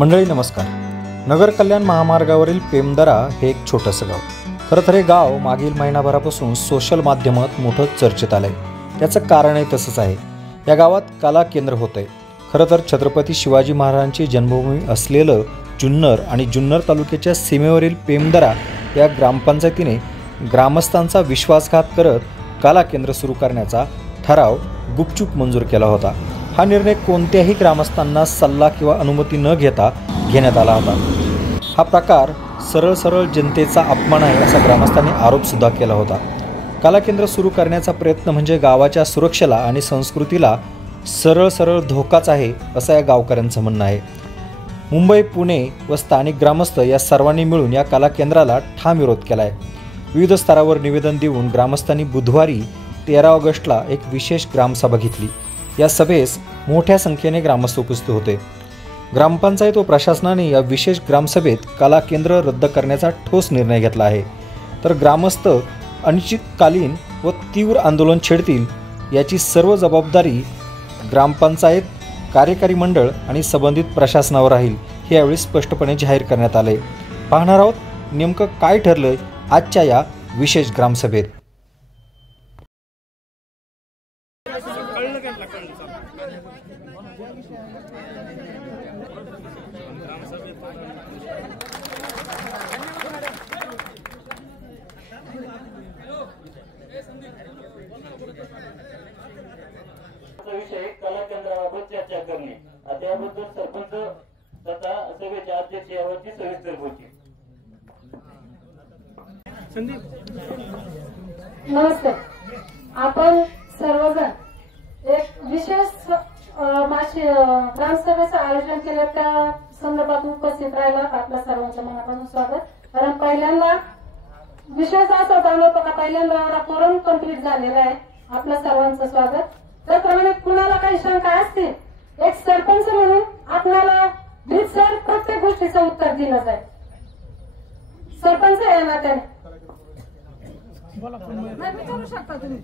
मंडळी नमस्कार. नगर कल्याण महामार्गावरील पेमदरा हे एक छोटंसं गाव. खरं तर हे गाव मागील महिनाभरापासून सोशल माध्यमात मोठं चर्चेत आलंय. त्याचं कारणही तसंच आहे. या गावात कला केंद्र होतंय. खरं तर छत्रपती शिवाजी महाराजांची जन्मभूमी असलेलं जुन्नर आणि जुन्नर तालुक्याच्या सीमेवरील पेमदरा या ग्रामपंचायतीने ग्रामस्थांचा विश्वासघात करत कला केंद्र सुरू करण्याचा ठराव गुपचूप मंजूर केला होता. हा निर्णय कोणत्याही ग्रामस्थांना सल्ला किंवा अनुमती न घेता घेण्यात आला होता. हा प्रकार सरळ जनतेचा अपमान आहे असा ग्रामस्थांनी आरोपसुद्धा केला होता. कला केंद्र सुरू करण्याचा प्रयत्न म्हणजे गावाच्या सुरक्षेला आणि संस्कृतीला सरळ धोकाच आहे असं या गावकऱ्यांचं म्हणणं आहे. मुंबई, पुणे व स्थानिक ग्रामस्थ या सर्वांनी मिळून या कला केंद्राला ठाम विरोध केला आहे. विविध स्तरावर निवेदन देऊन ग्रामस्थांनी बुधवारी 13 ऑगस्टला एक विशेष ग्रामसभा घेतली. या सभेस मोठ्या संख्येने ग्रामस्थ उपस्थित होते. ग्रामपंचायत व प्रशासनाने या विशेष ग्रामसभेत कला केंद्र रद्द करण्याचा ठोस निर्णय घेतला आहे. तर ग्रामस्थ अनिश्चितकालीन व तीव्र आंदोलन छेडतील याची सर्व जबाबदारी ग्रामपंचायत, कार्यकारी मंडळ आणि संबंधित प्रशासनावर राहील हे यावेळी स्पष्टपणे जाहीर करण्यात आले. पाहणार आहोत नेमकं काय ठरलंय आजच्या या विशेष ग्रामसभेत. विषय कला केंद्राबाबत चर्चा करणे, त्याबद्दल सरपंच तथा सभेचे अध्यक्ष यावरची सविस्तर बोलतील. नमस्कार. आपण सर्वजण एक विशेष ग्रामसभेचं आयोजन केलं, त्या संदर्भात उपस्थित राहिला आपल्या सर्वांच्या मनापासून स्वागत. कारण पहिल्यांदा विशेष असा जाणवतो का पहिल्यांदा कोरम कंप्लीट झालेला आहे. आपल्या सर्वांचं स्वागत. त्याप्रमाणे कुणाला काही शंका असतील, एक सरपंच म्हणून आपल्याला रीतसर प्रत्येक गोष्टीचं उत्तर दिलं जाईल. सरपंच या नात्याने विचारू शकता तुम्ही.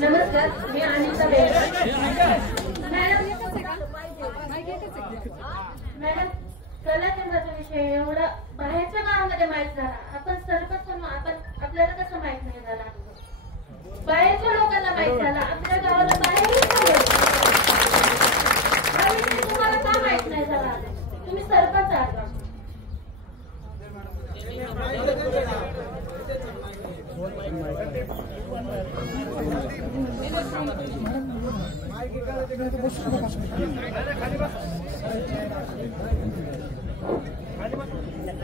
नमस्कार, मी अनिता मॅडम, कला केंद्राचा विषय एवढा बाहेरच्या गावामध्ये माहित झाला. आपण सरपंच आपण आपल्याला कसं माहित नाही झाला? बाहेरच्या लोकांना माहित झाला, आपल्या गावाला बाहेरही हा विषय तुम्हाला का माहित नाही झाला? तुम्ही सरपंच आहात.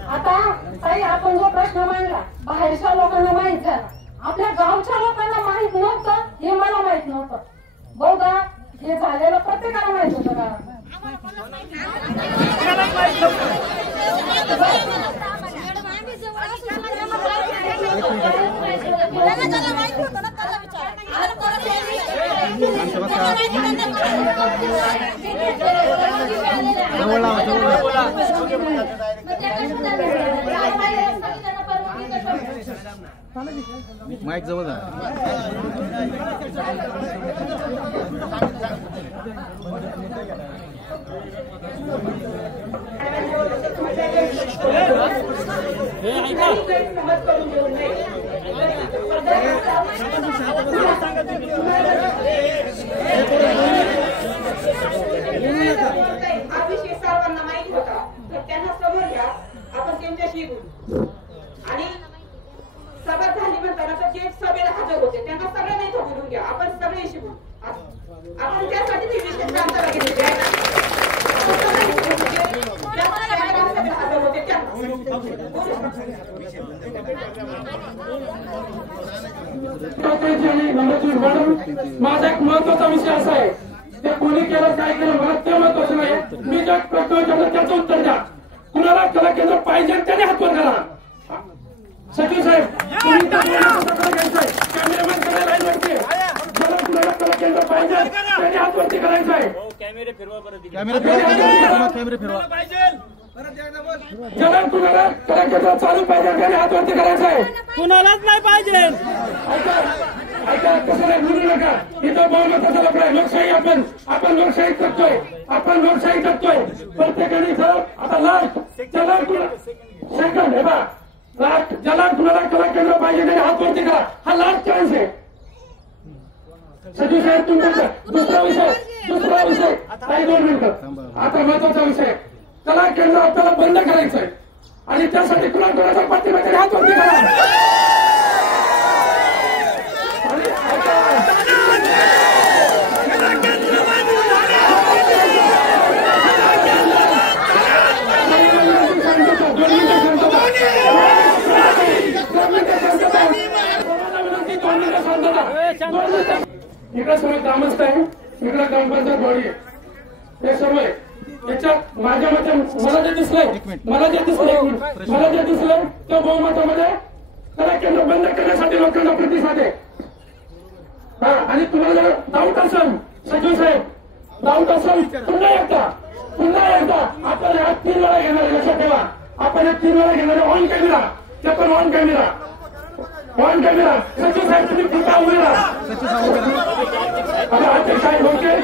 आता ताई, आपण जो प्रश्न मांडला बाहेरच्या लोकांना माहित झाला, आपल्या गावच्या लोकांना माहित नव्हतं हे मला माहित नव्हतं. बहुधा हे झालेलं प्रत्येकाला माहित होतं का? माईक जवळ हा विषय सर्वांना माहिती होता, तर त्यांना समोर घ्या, आपण त्यांच्याशी बोलू. आणि सभा झाली म्हणताना तर जे सभेला हजर होते त्यांना सगळ्यांना इथं बोलून घ्या. आपण सगळ्यांशी बोलू. आपण त्यासाठी ती विशेष ग्रामसभा घेतलेली आहे ना. हजर होते माझा एक महत्वाचा विषय असा आहे, ते कोणी केलं काय केलं मला ते महत्वाचं नाही. मी ज्या प्रश्न विचारतो त्याचं उत्तर द्या. कुणाला कला केंद्र पाहिजे त्याने हातवर करा. सचिव साहेब, तुम्ही घ्यायचंय, कॅमेरामॅन करायला लाईन वाटते. ज्याला कुणाला कला केंद्र पाहिजे त्याने हातवरती करायचं आहे. कॅमेरे फिरवा. ज्याला कुणाला कला केंद्र चालू पाहिजे त्याने हात वरती करायचा आहे. कुणालाच नाही पाहिजे. ऐका कसं नाही बोलू नका. इथं बहुमताचा लफडा आहे. लोकशाही आपण लोकशाही करतोय. आपण लोकशाही करतोय. प्रत्येकाने आता लाख सेकंड हे बा लाख ज्याला कुणाला कला केंद्र पाहिजे त्याने हात वरती करा. हा लास्ट चान्स आहे. सचिव साहेब तुमचा दुसरा विषय काही 2 मिनिटं. आता महत्वाचा विषय कला केंद्र आपल्याला बंद करायचंय आणि त्यासाठी कुणाचा पाठिंबा हात वरती करा. इकडे सर्व ग्रामस्थ आहे. इकडे ग्रामपंचायत बॉडी आहे. हे सर्व आहे. याच्यात माझ्या मते मला जे दिसलंय त्या बहुमतामध्ये कला केंद्र बंद करण्यासाठी लोकांना प्रतिसाद आहे. आणि तुम्हाला जर डाऊट असेल सचिव साहेब पुन्हा एकदा आपण या 3 वेळा घेणार. लक्षात ठेवा आपण 3 वेळा घेणार. ऑन कॅमेरा ते पण ऑन कॅमेरा सचिव साहेब तुम्ही पुन्हा उभे राहा. साहेब ओके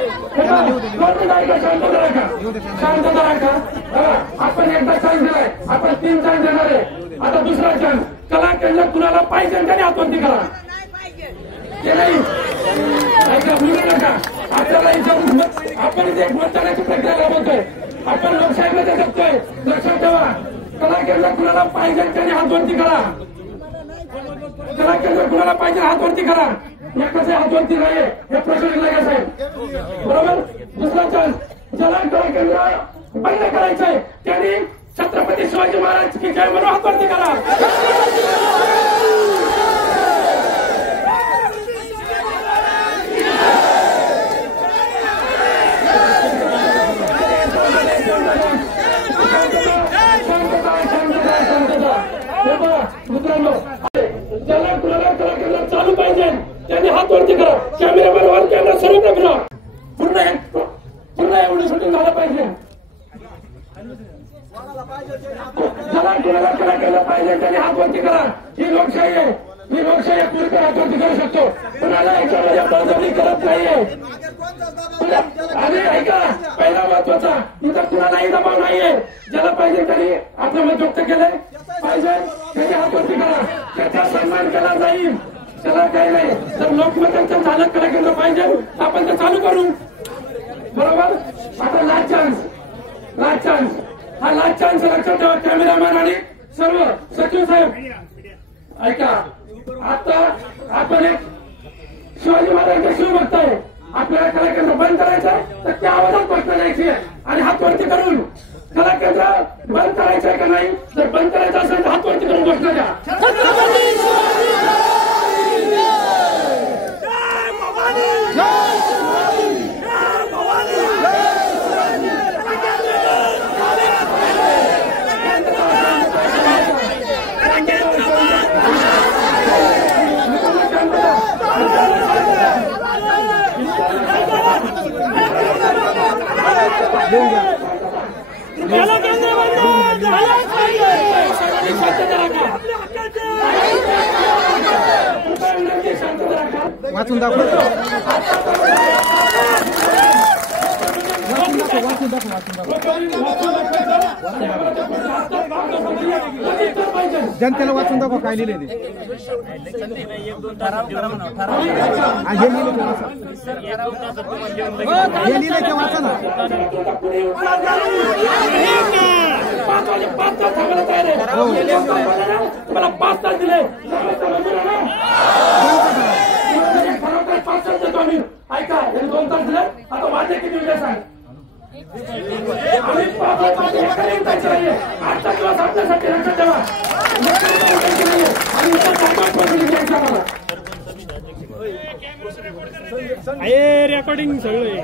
शांतता राखा. आपण एकदा चान्स दिलाय. आपण 3 चान्स देणार आहे. आता दुसरा चान्स कला केंद्र कुणाला पाहिजे त्याने हातवरती करा. ते नाही ऐका बोलू नका. आपल्याला आपण इथे एक मतदानाची प्रक्रिया राबवतोय. आपण लोकशाहीमध्ये जगतोय. लक्षात ठेवा कला केंद्र कुणाला पाहिजे त्याने हातवरती करा. कला केंद्र कुणाला पाहिजे हातवरती करा. एकाचे हातवरती नाहीये हे प्रश्न विचारला साहेब बरोबर. दुसरा चान्स ज्याला कला केंद्र बंद करायचंय त्यांनी छत्रपती शिवाजी महाराज की जय म्हणून हातवरती करा. मित्रांनो ज्याला कुणाला कला केंद्र चालू पाहिजे त्यांनी हात वरती करा. कॅमेरामॅन वर कॅमेरा सर्व फिरा. पूर्ण एवढं शूटिंग झालं पाहिजे. ज्याला कुणाला कला केंद्र पाहिजे त्यांनी हात वरती करा. ही लोकशाही आहे. पूर्ण हात वरती करू शकतो. कुणाला याच्यामध्ये बळजबरी करत नाहीये. आणि ऐका पहिला महत्वाचा इथं कुणालाही दबाव नाहीये. ज्याला पाहिजे त्यांनी आपलं मत व्यक्त केलंय पाहिजे त्याच्या हातवरती करा. त्याचा सन्मान केला जाईल. त्याला काही नाही. जर लोकमतांचं झालं कला केंद्र पाहिजे आपण ते चालू करू बरोबर. आता लास्ट चान्स हा लास्ट चान्स लक्षात ठेवा. कॅमेरामॅन आणि सर्व सचिव साहेब ऐका. आता आपण एक शिवाजी महाराजांचा शिव बघताय. आपल्याला कला केंद्र बंद करायचं तर त्या आवाजात घोषणा द्यायची आणि हात वरती करून कला केंद्र बंद करायचंय का नाही. जर बंद करायचं असेल तर हात वरती करून घोषणा द्या. वाचून दाखव. जनतेला वाचून दाखव काय लिहिले ते. हे लिहिले ते वाचा ना. मला 5 तास दिले. ऐका हे 2 तास दिले. आता माझे किती वेळ सांग. आम्ही 8चा दिवस आपल्यासाठी लक्षात ठेवा. रेकॉर्डिंग सगळे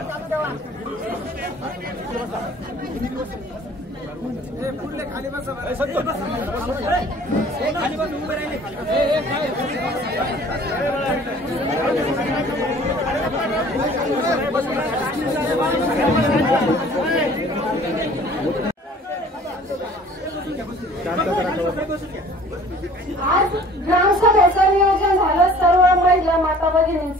खाली बस उभे राहिले.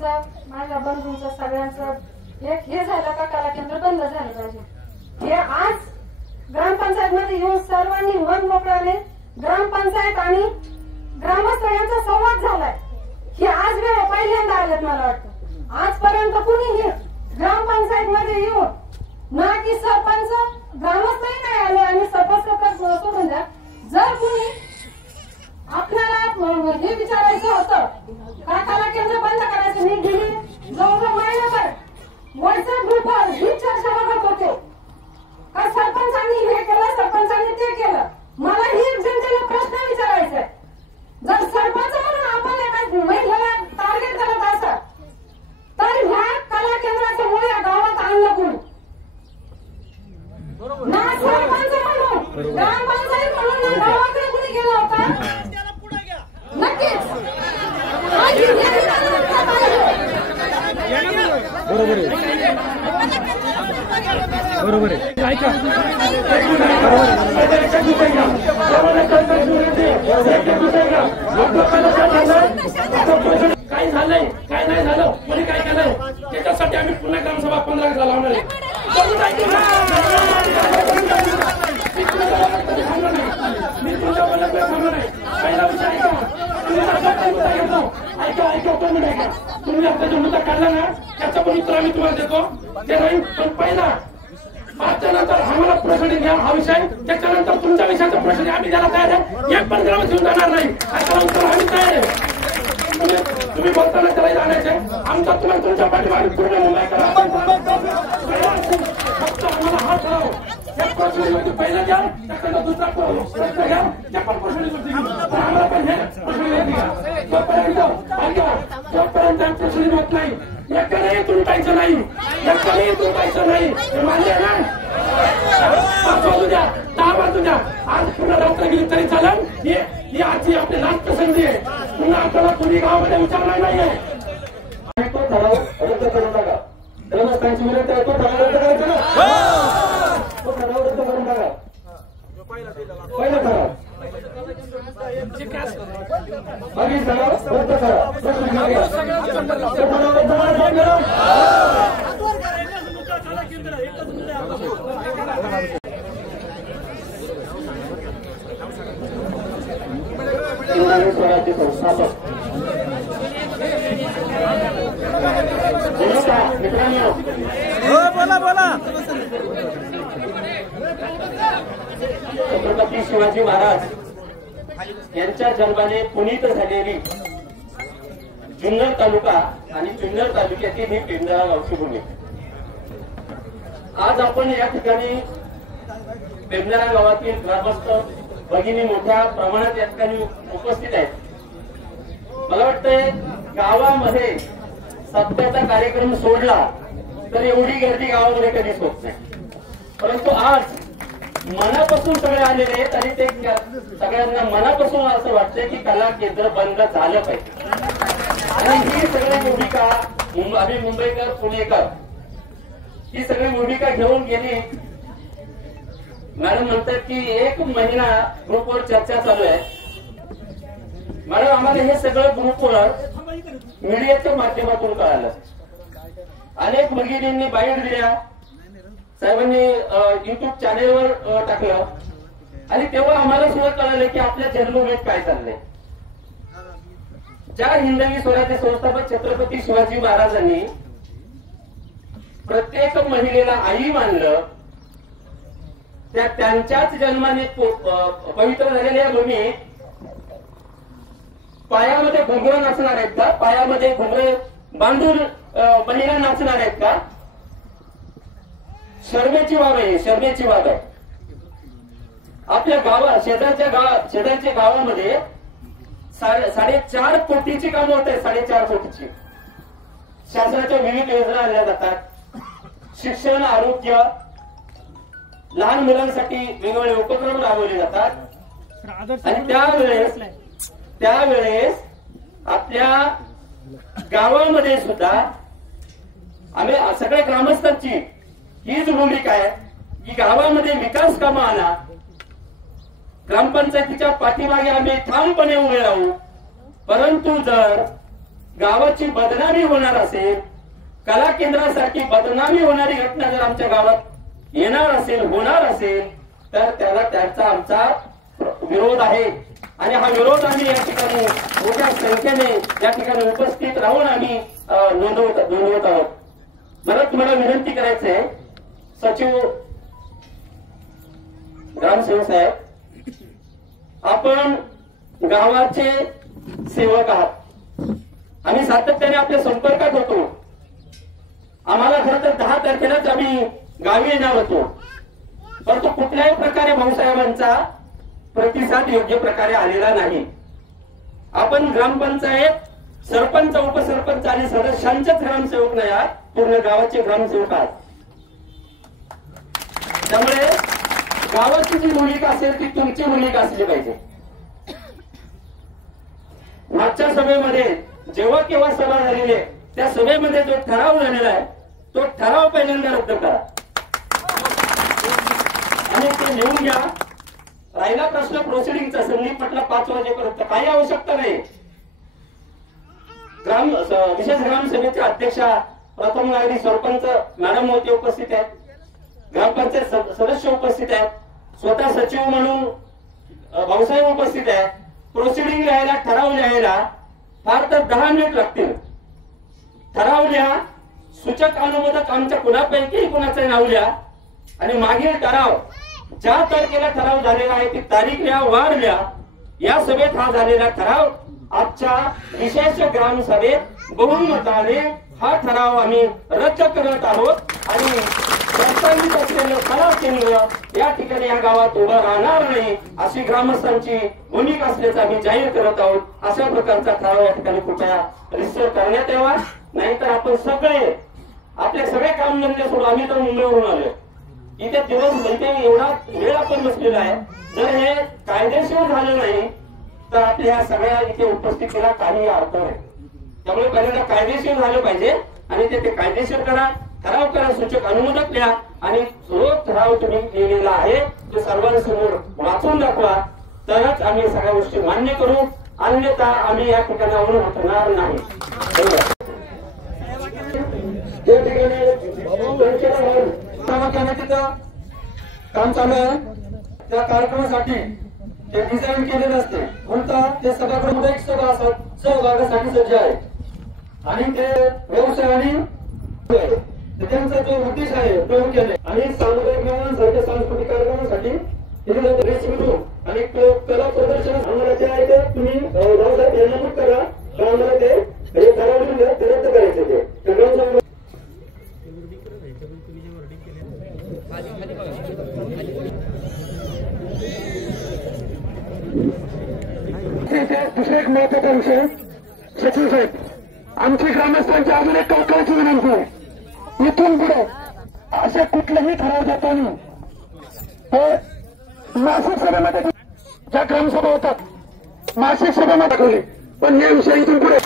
मावशींचं माझ्या बंधूंचं सगळ्यांचं एक हे झालं का कला केंद्र बंद झालं पाहिजे. हे आज ग्रामपंचायत मध्ये येऊन सर्वांनी मन मोकळ्याने ग्रामपंचायत आणि ग्रामस्थ यांचा संवाद झालाय. हे आज वेळ पहिल्यांदा आलेत मला वाटतं. आजपर्यंत कुणीही ग्रामपंचायत मध्ये येऊन ना की सरपंच ग्रामस्थही नाही आले आणि सरपंच सोडून द्या. जर कुणी आपल्याला हे विचारायचं होतं का कला केंद्र बंद करायचं, मी गेली जवळजवळ महिनाभर व्हॉट्सअप ग्रुपवर ही चर्चा बघत होते का सरपंचांनी हे केलं, सरपंचांनी ते केलं. मला ही जनतेला प्रश्न विचारायचा आहे, जर सरपंच म्हणून आपण एका महिलेला टार्गेट करत असाल तर ह्या कला केंद्राचं मूळ या गावात आणलं कोणी ना? सरपंच म्हणून ग्रामपंचायत म्हणून ना गावाकडे कुणी गेलं होतं? नक्कीच बरोबर आहे. ऐका काय झालंय काय नाही झालं कोणी काय केलंय त्याच्यासाठी आम्ही पुन्हा ग्रामसभा 15 लावणार आहे. मी तुमच्या बोलत थांबलो नाही. पहिला विषय ऐका तुम्ही आता जो मुद्दा काढला ना त्याचं पण उत्तर आम्ही तुम्हाला देतो. ते नाही पण पहिला त्याच्यानंतर आम्हाला प्रश्न घ्या हा विषय, त्याच्यानंतर तुमच्या विषयाचा प्रश्न आम्ही द्यायला तयार आहे. एक पण ग्राम घेऊन जाणार नाही असं उत्तर आम्ही तयार आहे. तुम्ही बोलताना त्याला जाण्याचे आमचा तुम्हाला तुमच्या पाठीमागे पूर्ण मुंबई करा. फक्त आम्हाला हा ठराव प्रश्न पहिला घ्या, त्याच्यानंतर दुसरा प्रश्न घ्या, त्या पण प्रश्न आम्हाला पण हे प्रश्न घ्या. जोपर्यंत प्रश्न होत नाही एकाने तुटायचं नाही, एकाने तुटायचं नाही हे मान्य आहे ना? 5 वाजू द्या 10 वाजू द्या, आज पुन्हा रात्र गेली तरी चालेल. ही आजची आपली लास्ट संधी आहे. पुन्हा आपल्याला कुणी गावामध्ये विचारणार नाहीये. आणि तो ठराव रद्द करून टाका. ग्रामस्थांची विनंती आहे, तो ठराव रद्द करायचा ना, तो ठराव रद्द करून टाका. पहिला ठराव मागील ठराव रद्द करा. प्रश्न घ्या. स्वराज्य संस्थापक मित्रांनो, बोला छत्रपती शिवाजी महाराज यांच्या जन्माने पुनीत झालेली जुन्नर तालुका आणि जुन्नर तालुक्यातील ही पेंदरा गावची भूमी. आज आपण या ठिकाणी पेंदरा गावातील ग्रामस्थ भगिनी मोठ्या प्रमाणात या ठिकाणी उपस्थित आहेत. मला वाटतंय गावामध्ये सत्याचा कार्यक्रम सोडला तर एवढी गर्दी गावामध्ये कधीच होत नाही. परंतु आज मनापासून सगळे आलेले आहेत आणि ते सगळ्यांना मनापासून असं वाटतंय की कला केंद्र बंद झालं पाहिजे. आणि ही सगळी भूमिका आम्ही मुंबईकर पुणेकर ही सगळी भूमिका घेऊन गेली. मॅडम म्हणतात की 1 महिना ग्रुपवर चर्चा चालू आहे. मॅडम आम्हाला हे सगळं ग्रुपवर मीडियाच्या माध्यमातून कळालं. अनेक भगिनींनी बाईट दिल्या, साहेबांनी युट्यूब चॅनेलवर टाकलं आणि तेव्हा आम्हाला सुद्धा कळालं की आपल्या जन्मभूमीत काय चाललंय. ज्या हिंदवी स्वराज्य संस्थापक छत्रपती शिवाजी महाराजांनी प्रत्येक महिलेला आई मानलं, त्यांच्याच जन्माने पवित्र झालेल्या भूमी पायामध्ये घुंगरं नाचणार आहेत का? पायामध्ये घुंगरं बांधून महिला नाचणार आहेत का? शर्मेची बाब आहे, शर्मेची बाब आहे. आपल्या गावात शेजारच्या गावामध्ये 4.5 कोटीची कामं होत आहेत. 4.5 कोटीची शासनाच्या विविध योजना आणल्या जातात. शिक्षण, आरोग्य, लहान मुलांसाठी वेगवेगळे उपक्रम राबवले जातात. आणि त्यावेळेस आपल्या गावामध्ये सुद्धा आम्ही सगळ्या ग्रामस्थांची हीच भूमिका आहे की गावामध्ये विकास कामं आणा. ग्रामपंचायतीच्या पाठीमागे आम्ही ठामपणे उभे राहू. परंतु जर गावाची बदनामी होणार असेल, कला केंद्रासारखी बदनामी होणारी घटना जर आमच्या गावात येणार असेल, होणार असेल, तर त्याचा आमचा विरोध आहे. आणि हा विरोध आम्ही या ठिकाणी मोठ्या संख्येने या ठिकाणी उपस्थित राहून आम्ही नोंदवत आहोत. मला तुम्हाला विनंती करायची आहे, सचिव ग्रामसेवक साहेब, आपण गावाचे सेवक आहात. आम्ही सातत्याने आपल्या संपर्कात होतो. आम्हाला खरं तर 10 तारखेलाच आम्ही गावी येणार होतो, परंतु कुठल्याही प्रकारे भाऊसाहेबांचा प्रतिसाद योग्य प्रकारे आलेला नाही. आपण ग्रामपंचायत सरपंच, उपसरपंच आणि सदस्यांचेच ग्रामसेवक नाही आहात, पूर्ण गावाचे ग्रामसेवक आहात. त्यामुळे गावाची जी भूमिका असेल ती तुमची भूमिका असली पाहिजे. मागच्या सभेमध्ये जेव्हा केव्हा सभा झालेली आहे त्या सभेमध्ये जो ठराव झालेला आहे तो ठराव पहिल्यांदा रद्द करा आणि ते लिहून घ्या. राहिला प्रश्न प्रोसिडिंगचा, संदीप म्हटलं 5 वाजेपर्यंत काही आवश्यकता नाही. विशेष ग्रामसभेच्या अध्यक्षा प्रथम नागरी सरपंच मॅडम होते उपस्थित आहेत, ग्रामपंचायत सदस्य उपस्थित आहेत, स्वतः सचिव म्हणून भाऊसाहेब उपस्थित आहेत. प्रोसिडिंग लिहायला, ठराव लिहायला फार तर 10 मिनिट लागतील. ठराव लिहा, सूचक अनुमोदक आमच्या कुणापैकी कुणाचे नाव लिहा आणि मागील ठराव ज्या तारखेला ठराव झालेला आहे ती तारीख लिहा, वार लिहा. या सभेत हा झालेला ठराव आजच्या विशेष ग्रामसभेत बहुमताने हा ठराव आम्ही रद्द करत आहोत आणि प्रस्तावित असलेलं ठराव केंद्र या ठिकाणी या गावात उभं राहणार नाही अशी ग्रामस्थांची भूमिका असल्याचं आम्ही जाहीर करत आहोत. अशा प्रकारचा ठराव या ठिकाणी कृपया रिसर्च करण्यात यावा, नाहीतर आपण सगळे आपले सगळे कामधंदे सोडून, आम्ही तर मुंबईवरून आलो इथे दिवस म्हणजे एवढा वेळ आपण बसलेला आहे. जर हे कायदेशीर झालं नाही तर आपल्या ह्या सगळ्या इथे उपस्थितीला काही अर्थ नाही. त्यामुळे पहिल्यांदा कायदेशीर झालं पाहिजे आणि ते कायदेशीर करा, ठराव करा, सूचक अनुमोदक द्या आणि जो ठराव तुम्ही लिहिलेला आहे तो सर्वांसमोर वाचून दाखवा, तरच आम्ही सगळ्या गोष्टी मान्य करू, अन्यथा आम्ही या ठिकाणावरून हटणार नाही. त्या ठिकाणी तिथं काम चालू आहे. त्या कार्यक्रमासाठी ते डिझाईन केलेलं असते, म्हणतात ते सभागृह एक सभा सहभागासाठी सज्ज आहे आणि ते व्यवसाय आणि त्यांचा जो उद्देश आहे तो केले आणि सामुदायिक मिळवण्यासारख्या सांस्कृतिक कार्यक्रमासाठी आणि कला प्रदर्शन आम्हाला ते आहे ते तुम्ही भाऊसाहेब यांना पण करा, आम्हाला ते ठरवून द्या, ते रद्द करायचे ते दुसरा एक महत्वाचा विषय. सचिव साहेब, आमची ग्रामस्थांची अजून एक कळकळीची विनंती आहे, इथून पुढे असे कुठलेही ठराव देताना हे मासिक सभेमध्ये ज्या ग्रामसभा होतात मासिक सभेमध्ये दाखवले, पण हे विषय इथून पुढे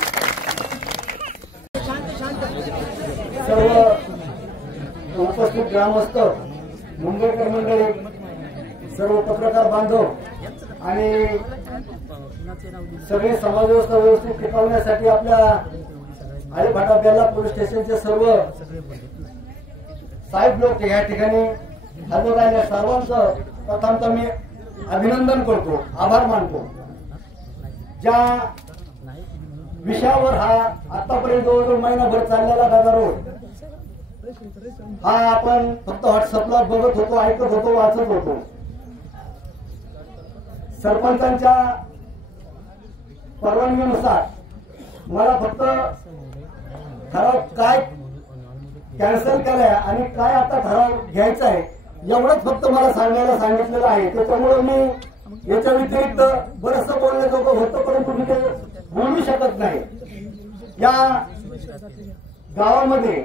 सर्व उपस्थित ग्रामस्थ, मुंबईकर मंडळी, सर्व पत्रकार बांधव आणि सगळे समाजव्यवस्था व्यवस्थित टिकवण्यासाठी आपल्या आळेभाटा बेल्ला पोलीस स्टेशनचे सर्व साहेब लोक या ठिकाणी हजर राहिल्या सर्वांचं प्रथमतः मी अभिनंदन करतो, आभार मानतो. ज्या विषयावर हा आतापर्यंत जवळजवळ महिनाभर चाललेला गदारोळ हा आपण फक्त व्हॉट्सअपला बघत होतो, ऐकत होतो, वाचत होतो. सरपंचांच्या परवानगीनुसार मला फक्त ठराव काय कॅन्सल केलाय आणि काय आता ठराव घ्यायचा आहे एवढंच फक्त मला सांगायला सांगितलेलं आहे. त्याच्यामुळे मी याच्या व्यतिरिक्त बरंचसं बोलण्याजोगं होतं, परंतु मी ते बोलू शकत नाही. या गावामध्ये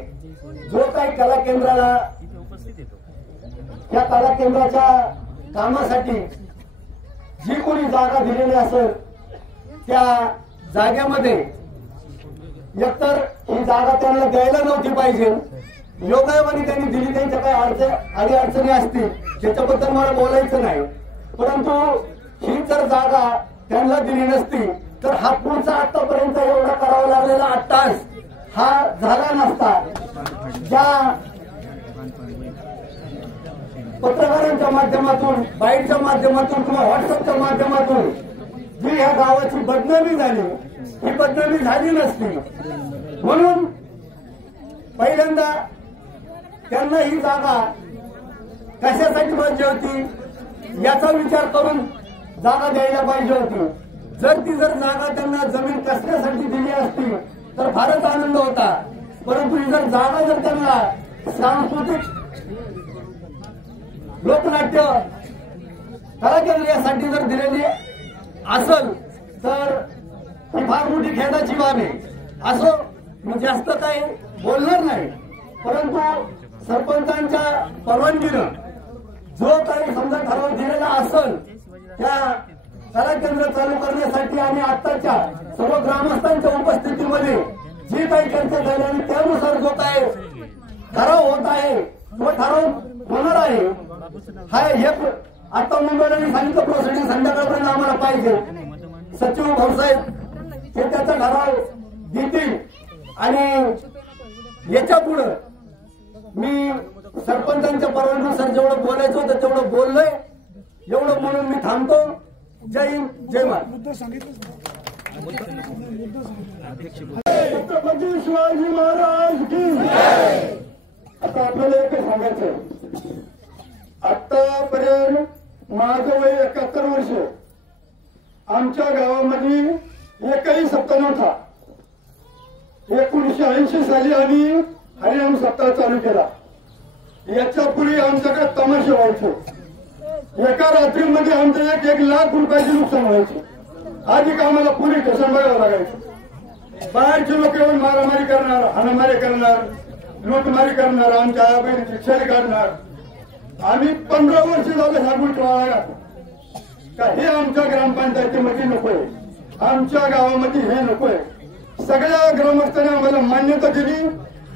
जो काही कला केंद्राला, या कला केंद्राच्या कामासाठी जी कोणी जागा दिलेली असेल त्या जागेमध्ये एकतर ही जागा त्यांना द्यायला नव्हती पाहिजे, योगायोगाने त्यांनी दिली, त्यांच्या काही अडचणी असतील त्याच्याबद्दल मला बोलायचं नाही, परंतु ही जर जागा त्यांना दिली नसती तर हा पुढचा आतापर्यंत एवढा करावा लागलेला तास हा झाला नसता, ज्या पत्रकारांच्या माध्यमातून, बाईटच्या माध्यमातून किंवा व्हॉट्सअपच्या माध्यमातून जी ह्या गावाची बदनामी झाली, ही बदनामी झाली नसती. म्हणून पहिल्यांदा त्यांना ही जागा कशासाठी पाहिजे होती याचा विचार करून जागा द्यायला पाहिजे होती. जर जागा त्यांना जमीन कसण्यासाठी दिली असती तर फारच आनंद होता. परंतु ही जागा जर त्यांना सांस्कृतिक लोकनाट्य कलाकेंद्रासाठी जर दिलेली असेल तर ही फार मोठी खेदाची बाब आहे. असं मी जास्त काही बोलणार नाही, परंतु सरपंचांच्या परवानगीनं जो काही समजा ठराव दिलेला असेल त्या कला केंद्र चालू करण्यासाठी आणि आताच्या सर्व ग्रामस्थांच्या उपस्थितीमध्ये जी काही चर्चा झाली आणि त्यानुसार जो काही ठराव होत आहे तो ठराव होणार आहे. हा एक आता मुंबईला मी सांगितलं प्रोसिडिंग संध्याकाळपर्यंत आम्हाला पाहिजे. सचिव भाऊसाहेब हे त्याचा ठराव देतील आणि याच्या पुढे मी सरपंचांच्या परवानगीनुसार जेवढं बोलायचं होतं तेवढं बोललोय. एवढं म्हणून मी थांबतो. जय हिंद, जय महाराज. छत्रपती शिवाजी महाराज की. आता आपल्याला एक सांगायचं, आतापर्यंत माझं वय 71 वर्ष. आमच्या गावामध्ये एकही सप्ताह नव्हता. 1980 साली आम्ही हरिनाम सप्ताह चालू केला. याच्या पूर्वी आमच्याकडे तमाशे व्हायचे. एका रात्रीमध्ये आमचं 1 लाख रुपयाचे नुकसान व्हायचे. आधी आम्हाला पुरी ठसन बघावं लागायचं. बाहेरचे लोक येऊन मारामारी करणार, हाणामारी करणार, लूटमारी करणार, आमच्या आया बहिणीची छेड काढणार. आम्ही 15 वर्ष झालं ह्या गोष्टी का हे आमच्या ग्रामपंचायतीमध्ये नकोय, आमच्या गावामध्ये हे नकोय. सगळ्या ग्रामस्थांनी आम्हाला मान्यता दिली.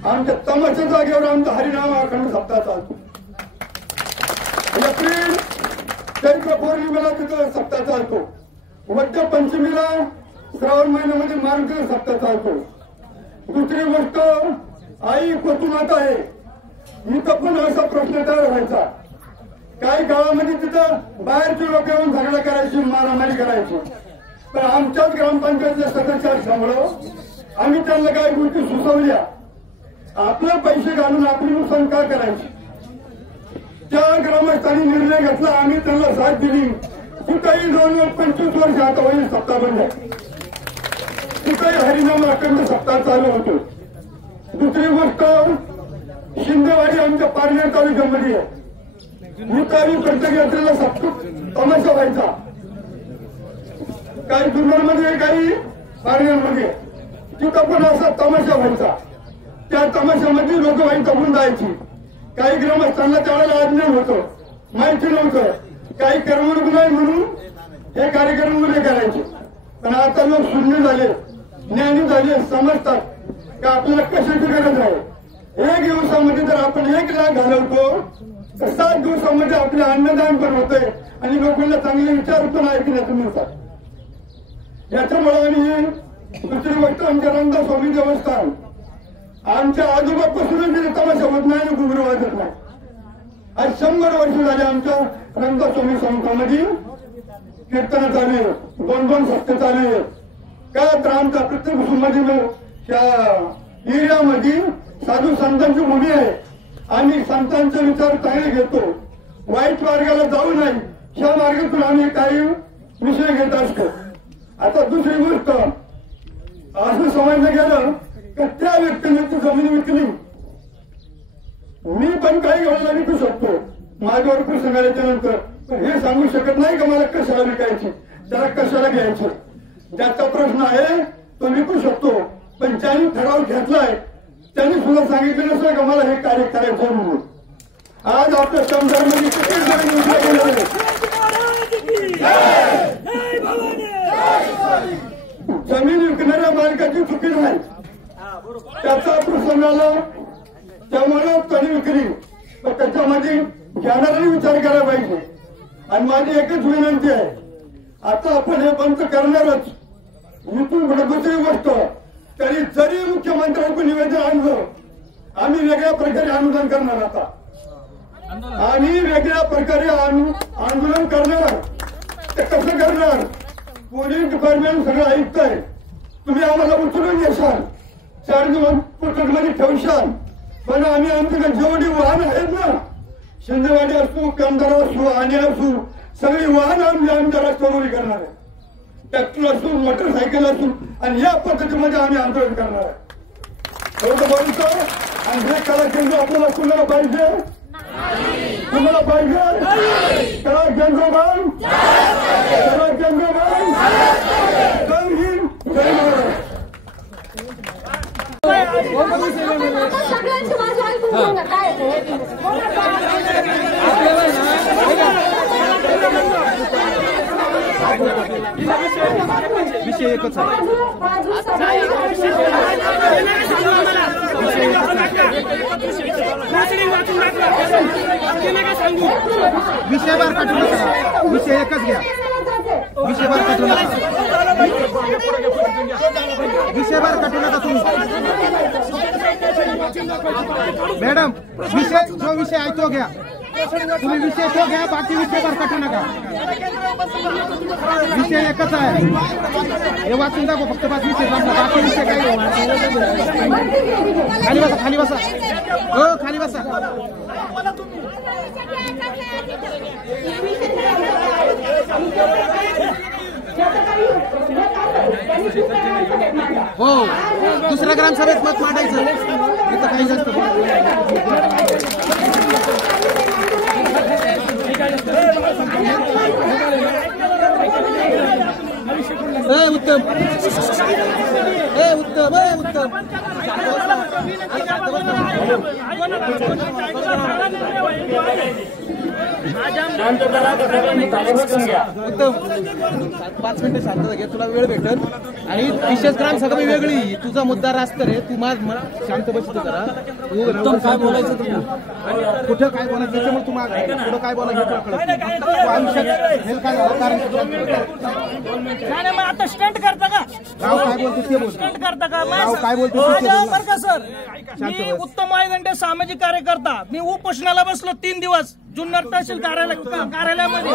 आमच्या तमाशा जागेवर आमचा हरिनाम अखंड सप्ताह चालतो. एप्रिल चैत्र पौर्णिमेला तिथं सप्ताह चालतो. वद्य पंचमीला श्रावण महिन्यामध्ये मार्गशीर्ष सप्ताह चालतो. दुसरी गोष्ट आई कोतुमाता आहे, इथं पण असा प्रश्न तयार व्हायचा. काही गावामध्ये तिथं बाहेरचे लोक येऊन झगडा करायची, मारामारी करायची. पण आमच्याच ग्रामपंचायतीच्या सदस्य असल्यामुळं आम्ही त्यांना काही गोष्टी सुचवल्या. आपले पैसे घालून आपली नुकसान का करायची. त्या ग्रामस्थांनी निर्णय घेतला, आम्ही त्यांना साथ दिली. कुठेही 25 वर्ष आता होईल सप्ताह बंद आहे. कुठेही हरिनाम अखंड सप्ताह चालू होतो. दुसरी गोष्ट शिंदेवाडी आमच्या पारनेर तालुक्यामध्ये आहे. मुतावी प्रत्येक यात्रेला तमाशा व्हायचा. काही जुन्नरमध्ये, काही पारनेरमध्ये, तिथं पण असा तमाशा व्हायचा. त्या तमाशामध्ये लोक वाईट तपून जायची. काही ग्रामस्थांना त्यावेळेला अज्ञान होतं, माहिती नव्हतं. काही करमणूक नाही म्हणून हे कार्यक्रम उभे करायचे. पण आता लोक शून्य झाले, ज्ञानी झाले, समजतात का आपल्याला कशाची गरज आहे. 1 दिवसामध्ये जर आपण 1 लाख घालवतो तर 7 दिवसामध्ये आपले अन्नदान पण होते आणि लोकांना चांगले विचार पण ऐकण्यात मिळतात. याच्यामुळे आम्ही दुसरी गोष्ट आमच्या रंगदा स्वामी देवस्थान आमच्या आजोबापासूनच तिथे तमाशा होत नाही आणि घुगरू वाजत नाही. आज 100 वर्ष झाले आमच्या रंगदा स्वामी संस्थामध्ये कीर्तन चालू आहे, 2-2 सप्ताह चालू आहे. का तर आमच्या प्रत्येक कुटुंबामध्ये त्या एरियामध्ये साधू संतांची भूमी आहे. आम्ही संतांचे विचार चांगले घेतो, वाईट मार्गाला जाऊ नाही ह्या मार्गातून आम्ही काही विषय घेत असतो. आता दुसरी गोष्ट असं समजलं गेलं की त्या व्यक्तीने ती जमीन विकली. मी पण काही वेळेला विकू शकतो, माझ्यावर प्रसंग आल्याच्या नंतर. पण हे सांगू शकत नाही का मला कशाला विकायची, त्याला कशाला घ्यायची. ज्याचा प्रश्न आहे तो विकू शकतो. पण ज्यांनी ठराव घेतलाय त्यांनी सुद्धा सांगितलं नसतं का मला हे कार्य करायचं म्हणून. आज आपल्या समजामध्ये किती जमीन विकल्या गेल्या. जमीन विकणाऱ्या मालकाची चुकी नाही, त्याचा प्रसंग आला त्यामुळे त्यांनी विकली. पण त्याच्यामध्ये घेणाऱ्याने विचार करायला पाहिजे. आणि माझी एकच विनंती आहे, आता आपण हे बंद करणारच. इथून पुढे दुसरी गोष्ट तरी जरी मुख्यमंत्र्यांकडून निवेदन आणलं, आम्ही वेगळ्या प्रकारे आंदोलन करणार आता, आम्ही वेगळ्या प्रकारे आंदोलन करणार. ते कसं करणार? पोलीस डिपार्टमेंट सगळं ऐकतंय, तुम्ही आम्हाला उचलून येशाल, 4 दिवस कोर्टामध्ये ठेवशाल, पण आम्ही आमच्याकडे जेवढी वाहन आहेत ना, शिंदेवाडी असू, कामदार असू, आणि असू, सगळी वाहन आमच्या रस्त्यावर करणार आहे. ट्रॅक्टर असू, मोटरसायकल असू, आणि या पद्धतीमध्ये आम्ही आंदोलन करणार आहे. एवढं बोलतो. आणि हे कला केंद्र आपल्याला कुणाला पाहिजे? कुणाला पाहिजे? कला केंद्र बंद, कला केंद्र बंद. जय हिंद, जय महाराष्ट्र. सगळ्यांची माझी ऐकून घेऊ ना, काय विषय एकच आहे. विषय बार काढू नका, विषय एकच घ्या. विषय बार काढू नका, विषय बार काढू नका तुम्ही. मॅडम, विषय जो विषय आहे तो घ्या, तुम्ही विषय तो घ्या, बाकी विषय बार काढू नका. विषय एकच आहे, हे वाचून दाखव फक्त. पाच विषय बाकी विषय काय? खाली बसा, खाली बसा, हो खाली बसा. हो, दुसऱ्या ग्रामसभेत मत मांडायचं, इथं काही जास्त उत्तम, उत्तम, उत्तम. उत्तम, 5 मिनिटं शांतता घे, तुला वेळ भेटल. आणि विशेष ग्रामसभा वेगळी, तुझा मुद्दा रास्त रे, तू शांत बसतो जरा. तू काय बोलायचं, कुठं काय बोलायचं, त्याच्यामुळे तू पुढं काय बोलायचं आता स्टंट करता का? राव काय बोलतो ते बोल, स्टंट करता का? राव काय बोलतो बरं का सर, मी उत्तम आयगंडे सामाजिक कार्यकर्ता, मी उपोषणाला बसलो 3 दिवस जुन्नर तहसील कार्यालयामध्ये.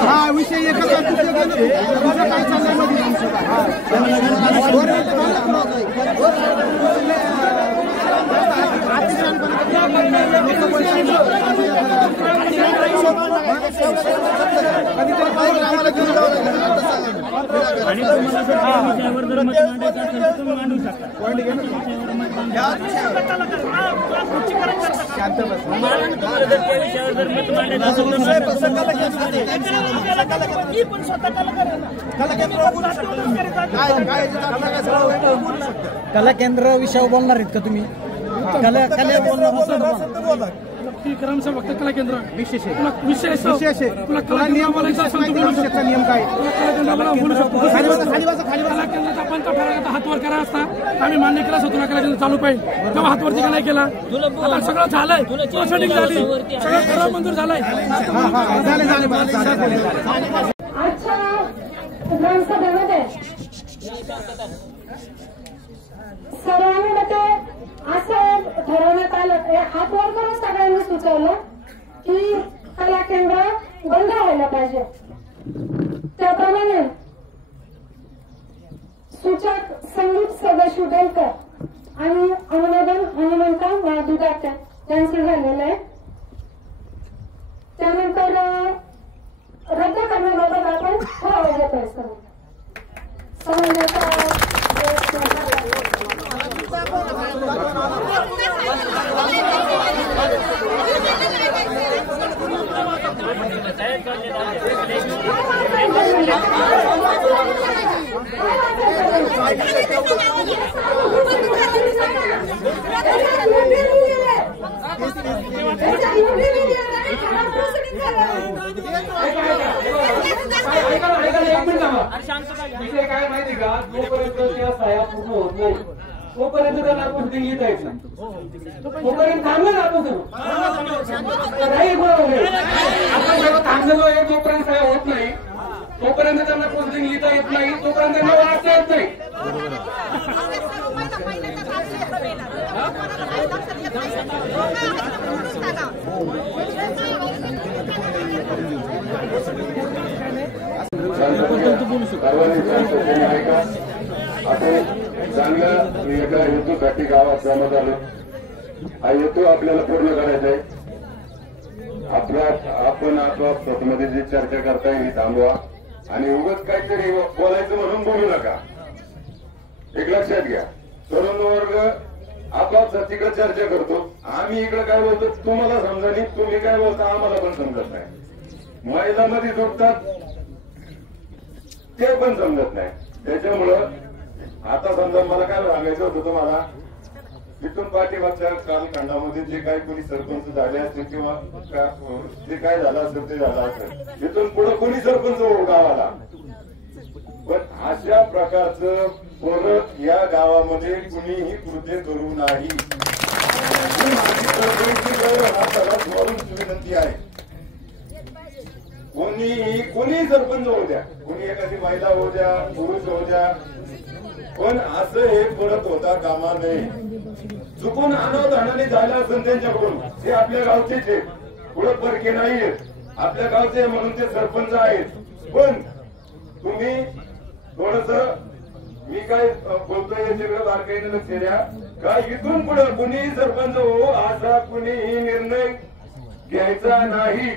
हा विषय एकच आहे, काय चाललंय मध्ये कला केंद्र विषयावर बोलणार आहेत का तुम्ही? ग्रामसभा फक्त कला केंद्र विशेष तुला नियम बोलायचा नियम काय? कला केंद्राचा पंच ठरावाचा हात वर करा असता आम्ही मान्य केला असं तुला कला केंद्र चालू पाहिजे, तेव्हा हात वरती का नाही केला? आता सगळं झालंय, प्रोसेडिंग झाली, सगळं ठराव मंजूर झालाय. आजच्या ग्रामसभेमध्ये सर्वांनी मते असं ठरवण्यात आलं, हात वर करून सगळ्यांनी सुचवलं की कला केंद्र बंद व्हायला पाहिजे. त्याप्रमाणे सूचक संगीत सदाशिव बेलकर आणि अनुमोदन हनुमंत दुधाटे यांचं झालेलं आहे. त्यानंतर रद्द करण्याबाबत आपण ठराव घेतोय. समाजाचा जोपर्यंत त्या साया पूर्ण होत नाही तोपर्यंत त्यांना पोस्टिंग लिहिता येत नाही. तोपर्यंत थांबलं ना आपण आपण जेव्हा थांबलेलो आहे जोपर्यंत साया होत नाही तोपर्यंत त्यांना पोस्टिंग लिहिता येत नाही, तोपर्यंत त्यांना वाचता येत नाही. आपण चांगल्या एका हेतूसाठी गावात जमा झालो. हा हेतू आपल्याला पूर्ण करायचा आहे. आपण स्वतःमध्ये जी चर्चा करताय ही थांबवा आणि उगाच काहीतरी बोलायचं म्हणून बोलू नका. एक लक्षात घ्या, तरुण वर्ग आपापसात तिकडे चर्चा करतो, आम्ही इकडे काय बोलतो तुम्हाला समजा नाही, तुम्ही काय बोलता आम्हाला पण समजत नाही. महिलांमध्ये जोडतात ते पण समजत नाही. त्याच्यामुळं आता समजा मला काय सांगायचं होतं तुम्हाला, तिथून पाठीमागच्या कालखंडामध्ये जे काही कोणी सरपंच झाले असतील किंवा जे काय झालं असेल ते झालं असेल, तिथून पुढे कोणी सरपंच होऊ गावाला. पण अशा प्रकारचं परत या गावामध्ये कुणीही कृत्य करू नाही. विनंती आहे, कोणी सरपंच होऊ द्या, कोणी एखादी महिला होऊ द्या, पुरुष होऊ द्या, पण असं हे परत होता कामा नये. चुकून अनावधानाने झालं असेल त्यांच्याकडून, ते आपल्या गावचेच आहेत, पुढे परके नाहीयेत, आपल्या गावचे म्हणून ते सरपंच आहेत. पण तुम्ही थोडस मी काय बोलतोय याच्याकडे बारकाईने लक्ष द्या का इथून पुढे कुणीही सरपंच हो असा कुणीही निर्णय घ्यायचा नाही.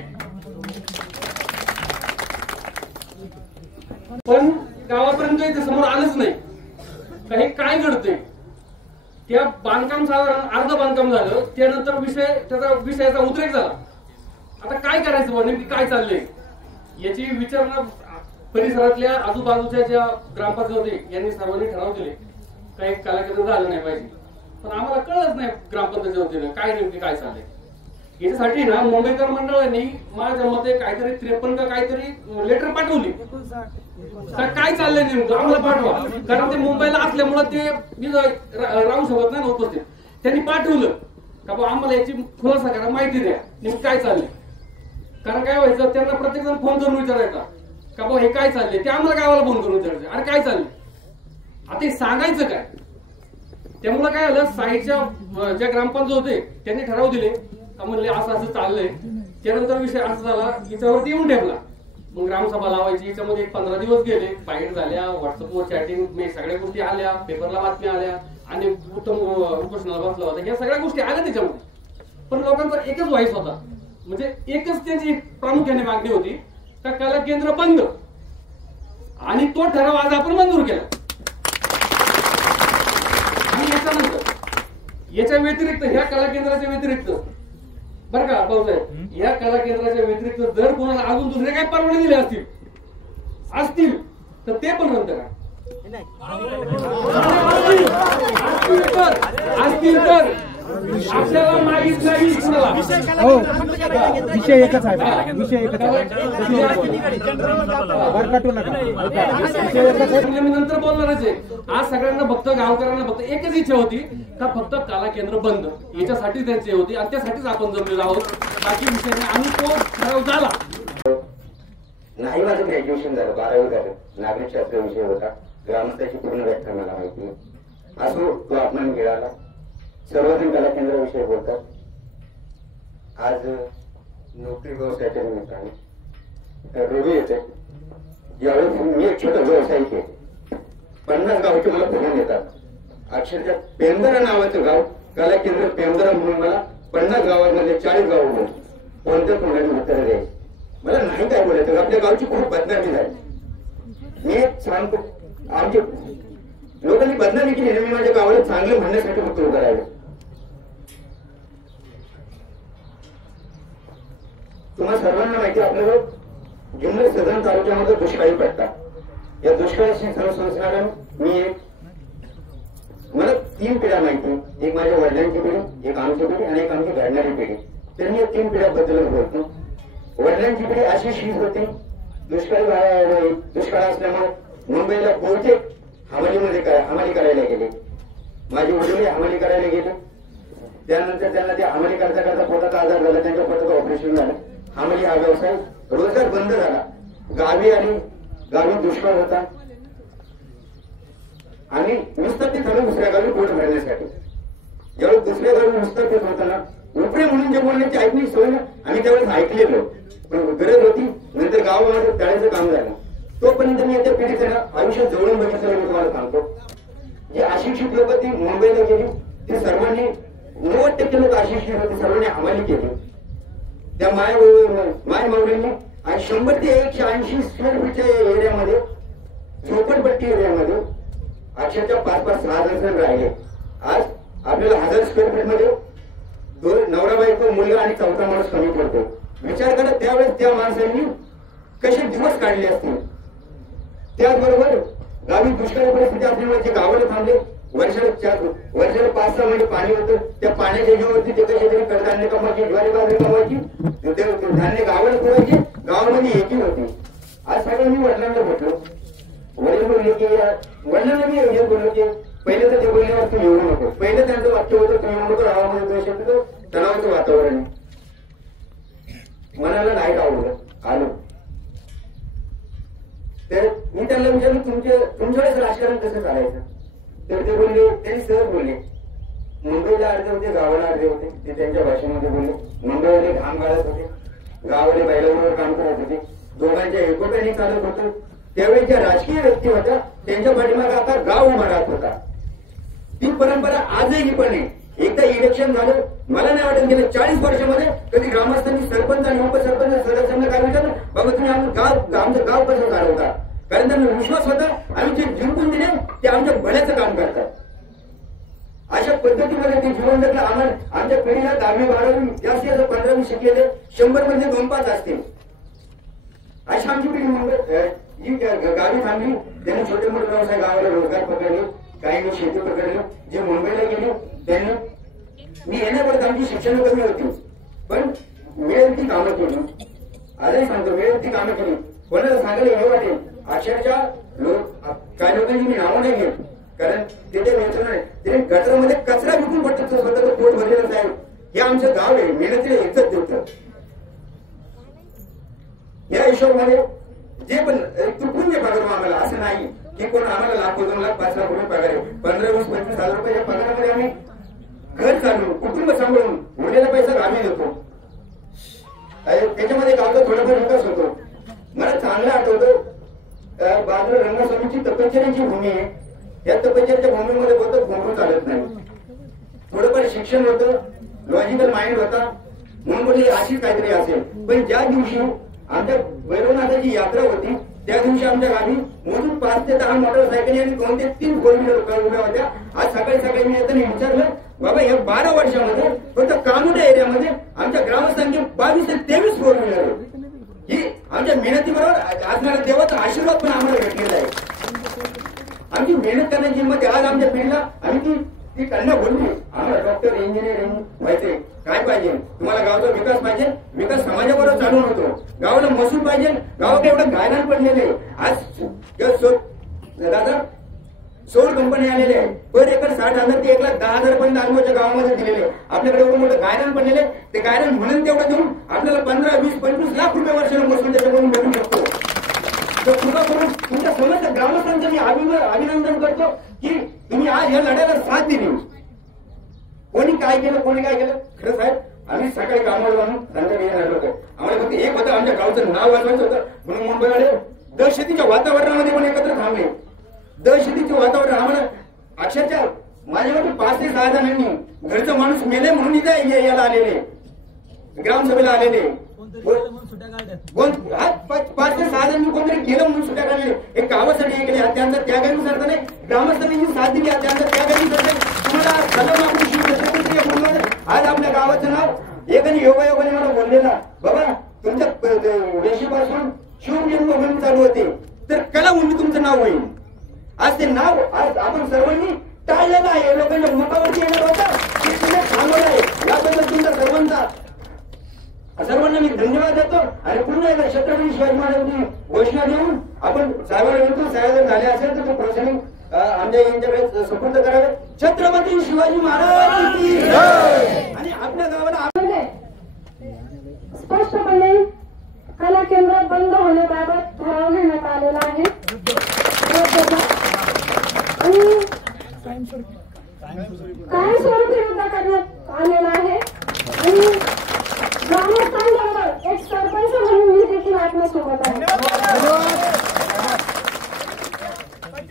पण गावापर्यंत इथे समोर आलंच नाही. काही काय घडतंय, त्या बांधकाम साधारण अर्ध बांधकाम झालं, त्यानंतर त्याचा विषयाचा उद्रेक झाला. आता काय करायचं, नेमकी काय चाललंय याची विचारणा परिसरातल्या आजूबाजूच्या ज्या ग्रामपंचायत होते यांनी सर्वांनी ठराव दिले. काही कलाकेंद्र झालं नाही पाहिजे, पण आम्हाला कळलंच नाही ग्रामपंचायत होते काय नेमकी काय चाललंय. याच्यासाठी ना मुंबईकर मंडळांनी माझ्या मते काहीतरी 53 का काहीतरी लेटर पाठवली. काय चाललंय नेमकं आम्हाला पाठवा, कारण ते मुंबईला असल्यामुळे ते राहू शकत नाही उपस्थित. त्यांनी पाठवलं का बाबा आम्हाला याची खुलासा करा, माहिती द्या नेमकं काय चाललंय. कारण काय व्हायचं, त्यांना प्रत्येक जण फोन करून विचारायचा का बाबा हे काय चाललंय, ते आम्हाला गावाला फोन करून विचारायचं अरे काय चाललंय. आता हे सांगायचं काय. त्यामुळे काय झालं, साईडच्या ज्या ग्रामपंचायत होते त्यांनी ठराव दिले का म्हणले असं असं चाललंय. त्यानंतर विषय असा झाला याच्यावरती येऊन ठेवला. मग ग्रामसभा लावायची, याच्यामध्ये 15 दिवस गेले, फाईट झाल्या, व्हॉट्सअपवर चॅटिंग, सगळ्या गोष्टी आल्या, पेपरला बातम्या आल्या आणि उत्तम उपोषणाला बसला होता, या सगळ्या गोष्टी आल्या त्याच्यामध्ये. पण लोकांचा एकच व्हाईस होता, म्हणजे एकच त्यांची प्रामुख्याने मागणी होती का कला केंद्र बंद. आणि तो ठराव आज आपण मंजूर केला. आणि याच्यानंतर याच्या व्यतिरिक्त ह्या कला केंद्राच्या व्यतिरिक्त बरं का भाऊसाहेब, या कला केंद्राच्या व्यतिरिक्त जर कोणाला अजून दुसरे काही परवाने दिले असतील तर ते पण रद्द करा. असतील तर आपल्याला माहीत नाही. हो विषय एकच आहे, विषय एकच आहे, भरकटू नका. मी नंतर बोलणारच आहे. आज सगळ्यांना फक्त गावकऱ्यांना फक्त एकच इच्छा होती का फक्त कला केंद्र बंद, याच्यासाठी त्यांची होती आणि त्यासाठीच आपण जमलेलो आहोत. बाकी विषय नाही. आणि तो ठराव झाला नाही. माझं ग्रॅज्युएशन झालं, 12वी झालं, नागरिक शास्त्र विषय होता, ग्रामस्थाची पूर्ण व्याख्या मला माहिती. असो तो अपमान मिळाला. सर्वजण कला केंद्राविषयी बोलतात. आज नोकरी व्यवसायाच्या निमित्ताने रवी येते. यावेळेस मी एक छोटा व्यावसायिक आहे. 50 गावचे मला फोन येतात. अक्षरशः पेमदरा नावाचं गाव, कला केंद्र पेमदरा म्हणून मला 50 गावांमध्ये 40 गाव बोलतो. कोणत्या कोणाची उत्तर द्यायची मला नाही काय बोलायचं. आपल्या गावची खूप बदनामी झाली. मी सांगतो आमच्या लोकांनी बदनामी केली. मी माझ्या गावाला चांगलं म्हणण्यासाठी फक्त उभं राहिलो. तुम्हाला सर्वांना माहिती आपल्याला जुन्नर सदन तालुक्यामध्ये दुष्काळी पडतात. या दुष्काळाशी सर्वसंस्कारण मी मला 3 पिढ्या माहिती. एक माझ्या वडिलांची पिढी, एक आमची पिढी आणि एक आमची घडणारी पिढी. तर मी या 3 पिढ्याबद्दल बोलतो. वडिलांची पिढी अशी शीज होती. दुष्काळ असल्यामुळे मुंबईला बहुतेक हमाली करायला गेले. माझे वडील हमाली करायला गेले. त्यानंतर त्यांना ते हमाली करता करता पोटाचा आजार झाला. त्यांच्या पोटाचं ऑपरेशन झालं. हमाली हा व्यवसाय रोजगार बंद झाला. गावी दुष्काळ होता आणि नुसतं ते झालं दुसऱ्या गावी पोट भरण्यासाठी. ज्यावेळेस दुसऱ्या गावी नुसतं ते होताना उपडे म्हणून जे बोलण्याची ऐकली सोय ना, आम्ही त्यावेळेस ऐकलेलं, पण गरज होती. नंतर गावामध्ये तळ्याचं काम झालं. तोपर्यंत मी याच्या पिढीचं आयुष्यात जवळून बघितलं. मी तुम्हाला सांगतो, जे अशिक्षित लोक ती मुंबईला गेली, ते सर्वांनी 90% लोक अशिक्षित होते, सर्वांनी हमाली केली. त्या माय माऊलींनी 100 ते 180 स्क्वेअर फीटच्या एरियामध्ये, झोपडपट्टी एरियामध्ये अक्षरशः 5-6 जण राहिले. आज आपल्याला 1000 स्क्वेअर फीट मध्ये नवरा बायको, मुलगा आणि चौथा माणूस कमी पडतो. विचार करा त्यावेळेस त्या माणसांनी कसे दिवस काढले असतील. त्याचबरोबर गावी दुष्काळी परिस्थिती असल्यामुळे जे गावाला थांबले, वर्षाला 5-6 महिने पाणी होतं. त्या पाण्याच्या जीवावरती ते कसे तरी कडधान्य कमवायची, ज्वारी बाजरी कमवायची, धान्य गावाला पुरवायचे. गावामध्ये एकी होती. आज सगळं मी वडिलांना भेटलो. वडील बोलले की वडिलांना मी हे बोललो की पहिले तर ते बोलल्यावर तू येऊ नको. पहिलं त्यांचं वाक्य होतं, तू येऊ नको, गावामध्ये दोष येतो, तणावाचं वातावरण आहे. मनाला नाही आवडलं, आलो. तर मी त्यांना विचारलं तुमच्याकडेच राजकारण कसं चालायचं. तर ते बोलले, त्यांनी सहज बोलले, मुंबईला अर्धे होते, गावाला अर्धे होते. ते त्यांच्या भाषेमध्ये बोलले. मुंबईवाले घाम गाळत होते, गावाले बैलांवर काम करत होते. दोघांच्या एकोप्याने चालत होतं. त्यावेळी ज्या राजकीय व्यक्ती होत्या त्यांच्या पाठीमागे आता गाव उभा राहत होता. ती परंपरा आजही पण आहे. एकदा इलेक्शन झालं, मला नाही वाटत गेल्या 40 वर्षामध्ये कधी ग्रामस्थांनी सरपंच आणि उपसरपंच सदस्यांना काय विचारलं, बाबा तुम्ही आमचं गाव कसं चालवता. कारण त्यांना विश्वास होता आम्ही जे जिंकून दिले ते आमच्या भल्याचं काम करतात. अशा पद्धतीमध्ये ते जीवन जगलं. आम्हाला आमच्या पिढीला 10वी-12वी जास्तीत जास्त 15वी शिकलेले 100 मध्ये 2-5 असतील. अशी आमची पिढी जी गावी थांबली. त्यांनी छोटे मोठे व्यवसाय गावाला रोजगार पकडले, काहींनी शेती पकडली. जे मुंबईला गेले त्यांनी, मी येण्यापर्यंत आमची शिक्षण कमी होती, पण मिळेल ती कामं केली. आजही सांगतो, मिळेल ती कामं केली. कोणाला सांगायला हे वाटेल, अक्षरशः काही लोकांची मी नावं नाही घेत, कारण ते वेचून नाही. ते गटरमध्ये कचरा विकून पडतो, स्वतःचं पोट भरलेलं आहे. हे आमचं गाव आहे, मेहनतीला इज्जत देतं. या हिशोबामध्ये जे पण चुकून जे पगार आम्हाला असं नाही की कोण आम्हाला लाखो 2 लाख 5 लाख रुपये पगार आहे. 15-20-25 हजार रुपये या पगारामध्ये आम्ही घर चालवून, कुटुंब सांभाळून उरलेला पैसा आम्ही देतो. त्याच्यामध्ये गावचा थोडाफार विकास होतो. मला चांगलं आठवतं, बाजूला रंगस्वामीची तपश्चर्याची भूमी आहे. या तपश्चर्याच्या भूमीमध्ये बोलतो घोंगरू चालत नाही. थोडंफार शिक्षण होतं, लॉजिकल माइंड होता, म्हणून बोलली अशीच काहीतरी असेल. पण ज्या दिवशी आमच्या भैरवनाथाची यात्रा होती त्या दिवशी आमच्या गावी मोजून 5 ते 10 मोटरसायकली आणि 2 ते 3 फोर व्हीलर उभ्या होत्या. आज सकाळी मी येताना विचारलं, बाबा या 12 वर्षामध्ये फक्त कामोठ्या एरियामध्ये आमच्या ग्रामस्थांची 22 ते 23 फोर व्हीलर आहे. ही आमच्या मेहनतीबरोबर असणारा देवाचा आशीर्वाद पण आम्हाला भेटलेला आहे. आमची मेहनत करण्याची हिंमत आज आमच्या पिढीला आम्ही ती त्यांना बोलली, आम्हाला डॉक्टर इंजिनियर व्हायचे. काय पाहिजे तुम्हाला? गावचा विकास पाहिजे. विकास समाजाबरोबर चालून होतो. गावाला महसूल पाहिजे. गावाकडे एवढं गायनान पडलेले आज दादा सौर कंपनी आलेले आहे. पर एकर 60,000 ते 1,10,000 पर्यंत अनुभवच्या गावामध्ये दिलेले. आपल्याकडे एवढं मोठं गायनान पडलेले, ते गायनान म्हणून तेवढं देऊन आपल्याला 15, 20, 25 लाख रुपये वर्षाला महसूल त्याच्याकडून भेटू शकतो. तर कृपा करून तुमच्या समस्त ग्रामस्थांचं मी अभिनंदन करतो की तुम्ही आज या लढ्याला साथ दिली. कोणी काय केलं, कोणी काय केलं, खरं साहेब आम्ही सकाळी कामाला जाऊन संध्याकाळी येणार होतो. आम्हाला फक्त एक होतं, आमच्या गावचं नाव वाजवायचं होतं. म्हणून मुंबईवाले दहशतीच्या वातावरणामध्ये पण एकत्र थांबले. दहशतीचे वातावरण आम्हाला अक्षरशः माझ्याकडे 5 ते 6 जणांनी घरचं माणूस मेले म्हणून इथे याला आलेले, ग्रामसभेला आलेले. 5 ते 6 जणांनी कोणतरी केलं म्हणून सुट्या काढले. एक गावासाठी हे केले, त्यांचा त्यागानुसार नाही, ग्रामस्थांनी साथ दिली, त्यांचा त्यागानुसार तुम्हाला आज आपल्या गावाचं नाव एकाने योगायोगाने मला बोललेला, बाबा तुमच्या वेशीपासून शिवजन्मभूमी चालू होते तर कला उंडी तुमचं नाव होईल. आज ते नाव आज आपण सर्वांनी टाळलेलं आहे. लोकांच्या मुखावरती येणार होता ते तुम्ही थांबवलं आहे. याबद्दल तुमच्या सर्वांना मी धन्यवाद देतो. आणि पुन्हा एकदा छत्रपती शिवाजी महाराजांची घोषणा देऊन आपण साहेबांना म्हणतो, साहेब जर झाले असेल तर तो प्रसंग आमच्या यांच्याकडे सुपूर्द करावे. छत्रपती शिवाजी महाराज की जय. आणि आपल्या गावाला स्पष्टपणे कला केंद्र बंद होण्याबाबत ठराव घेण्यात आलेला आहे आणि कायमस्वरूपी रद्द करण्यात आलेला आहे. आणि ग्रामस्थांबरोबर एक सरपंच म्हणून मी देखील आपल्यासोबत आहे.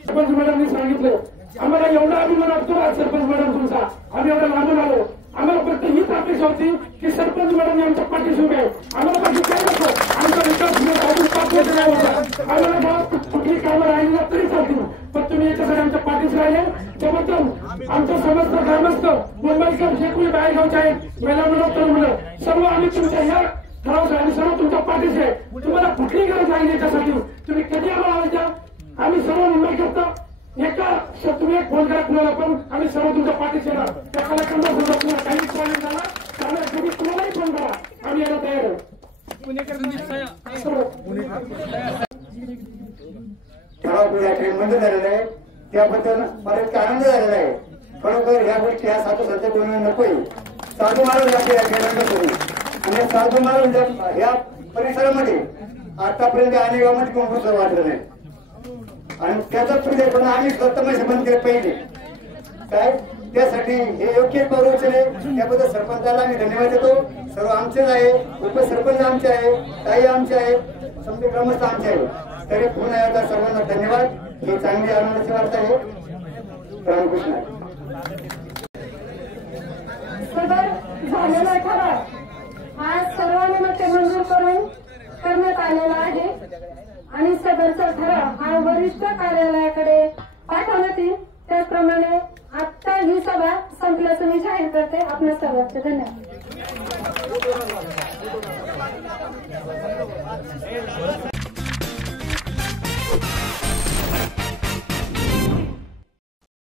सरपंच मॅडमनी सांगितलं आम्हाला एवढा अभिमान वाटतो आज सरपंच मॅडम तुमचा. आम्ही एवढा लांबून आलो. आम्हाला फक्त हीच अपेक्षा होती की सरपंच मॅडम आमच्या पाठीशी उभे. आम्हाला बाकी काय नको. आमचा विकास अजून 5 वर्ष नाही होता. आम्हाला गावात कुठली कामं राहिली तरी चालतील पण तुम्ही याच्यासाठी आमच्या पाठीशी राहिले त्याबद्दल आमचं समस्त ग्रामस्थ मुंबईकर जे कोणी बाहेरगावचे आहेत महिला मुलं तरुण मुलं सर्व आम्ही तुमच्या या ठराव आणि सर्व तुमच्या पाठीशी आहे. तुम्हाला कुठली गरज लागली याच्यासाठी तुम्ही कधी आम्हाला आवाज द्या. आम्ही सर्व मुंबई करता एका तुम्ही एक फोन करा कुणाला पण आम्ही सर्व तुमच्या पाठीशी येणार. त्या कलाकारांना तुम्हाला काही प्रॉब्लेम झाला त्यामुळे तुम्ही कुणालाही फोन करा आम्ही यायला तयार आहे. ठराव या ठिकाणी मंजूर झालेला आहे त्याबद्दल मला इतका आनंद झालेला आहे. खरोखर ह्या गोष्टी ह्या साधू संत कोणी नकोय. साधू महाराज या ठिकाणी आणि साधू महाराज ह्या परिसरामध्ये आतापर्यंत अनेक गावामध्ये कंपोस्ट वाटलं नाही आणि त्याचाच पण आम्ही स्वतः बंद केले पाहिजे काय त्यासाठी हे योग्य पाऊल उचलले त्याबद्दल सरपंचाला आम्ही धन्यवाद देतो. सर्व आमचेच आहे. उपसरपंच आमचे आहे. ताई आमचे आहे. समजे ग्रामस्थ आमचे आहे. तरी पुन्हा एकदा सर्वांना धन्यवाद. ही चांगली आनंदाची वार्ता आहे. रामकृष्ण. सदर झालेला ठराव आज सर्वानुमते मंजूर करून करण्यात आलेला आहे आणि सदरचा ठराव हा वरिष्ठ कार्यालयाकडे पाठवण्यात येईल. त्याचप्रमाणे आता ही सभा संपल्याचं मी जाहीर करते. आपल्या सर्वांचे धन्यवाद.